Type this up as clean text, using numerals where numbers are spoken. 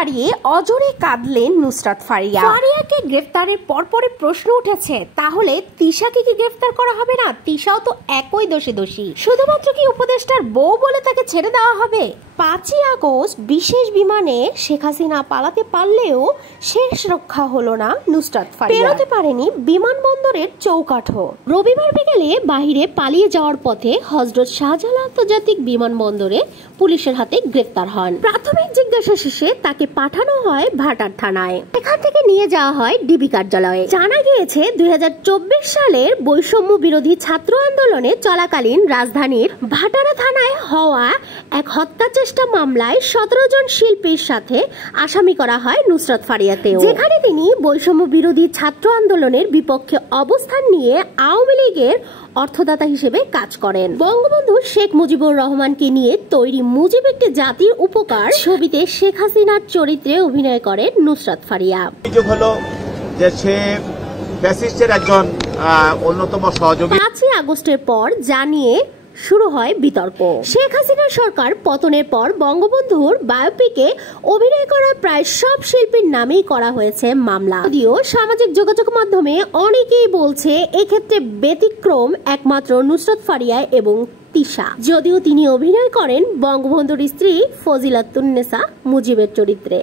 দাঁড়িয়ে অজরে কাঁদলেন নুসরাত ফারিয়া। ফারিয়াকে গ্রেফতারের পরপরই প্রশ্ন উঠেছে, তাহলে তিশাকে কি গ্রেফতার করা হবে না? তিশাও তো একই দোষী। শুধুমাত্র কি উপদেষ্টার বউ বলে তাকে ছেড়ে দেওয়া হবে? 5ই আগস্ট বিশেষ বিমানে শেখ হাসিনা পালাতে পারলেও শেষ রক্ষা হলো না নুসরাত ফারিয়া। পেরোতে পারেনি বিমানবন্দরের চৌকাঠও। রবিবার বিকেলে বাহিরে পালিয়ে যাওয়ার পথে হযরত শাহজালাল আন্তর্জাতিক বিমানবন্দরে পুলিশের হাতে গ্রেফতার হন। প্রাথমিক জিজ্ঞাসা শেষে তাকে পাঠানো হয় ভাটার থানায়। এখান থেকে নিয়ে যাওয়া হয় ডিবি কার্যালয়ে। জানা গিয়েছে 2024 সালের বৈষম্য বিরোধী ছাত্র আন্দোলনে চলাকালীন রাজধানীর ভাটারা থানায় হওয়া এক হত্যা মামলায় 17 জন শিল্পীর সাথে আসামি করা হয় নুসরাত ফারিয়াতেও, যেখানে তিনি বৈষম্য বিরোধী ছাত্র আন্দোলনের বিপক্ষে অবস্থান নিয়ে আওয়ামী লীগের অর্থদাতা হিসেবে কাজ করেন। বঙ্গবন্ধু শেখ মুজিবুর রহমানকে নিয়ে তৈরি মুজিব একটি জাতির উপকার ছবিতে শেখ হাসিনার চরিত্রে অভিনয় করেন নুসরাত ফারিয়া। অভিযোগ হলো যে সে ফ্যাসিস্টের একজন অন্যতম সহযোগী। 5ই আগস্টের পর জানিয়ে শুরু হয় বিতর্ক। শেখ হাসিনার সরকার পতনের পর বঙ্গবন্ধুর বায়োপিকে অভিনয় করা প্রায় সব শিল্পীর নামেই করা হয়েছে মামলা। যদিও সামাজিক যোগাযোগ মাধ্যমে অনেকেই বলছে এক্ষেত্রে ব্যতিক্রম একমাত্র নুসরাত ফারিয়া এবং তিশা, যদিও তিনি অভিনয় করেন বঙ্গবন্ধুর স্ত্রী ফজিলাতুন্নেসা মুজিবের চরিত্রে।